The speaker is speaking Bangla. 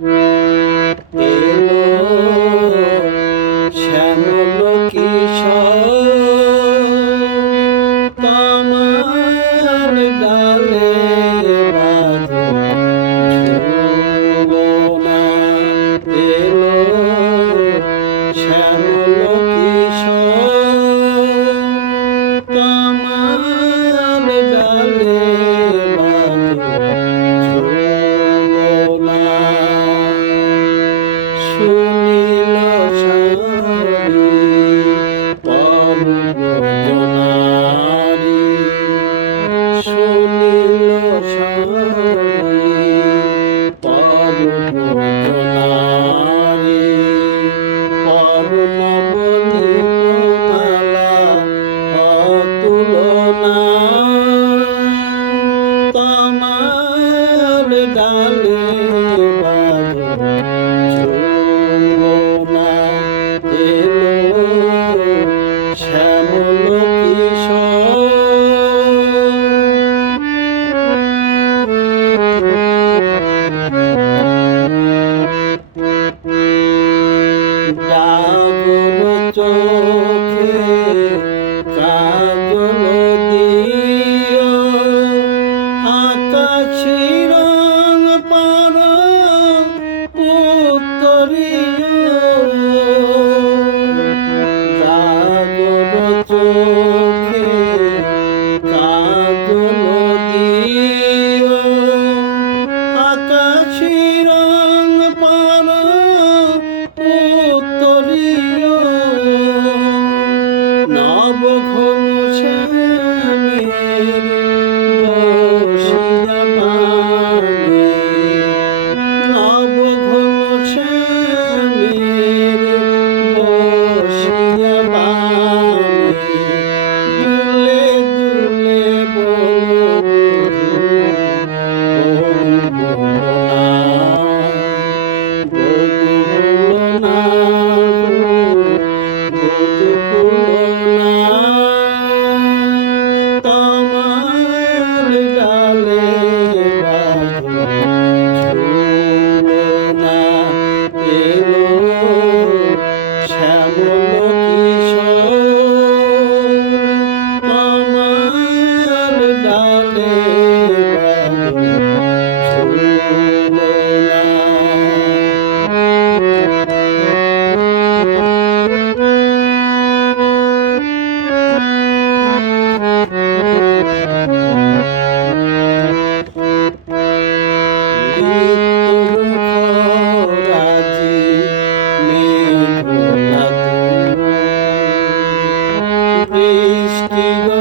mm শুনিল সারি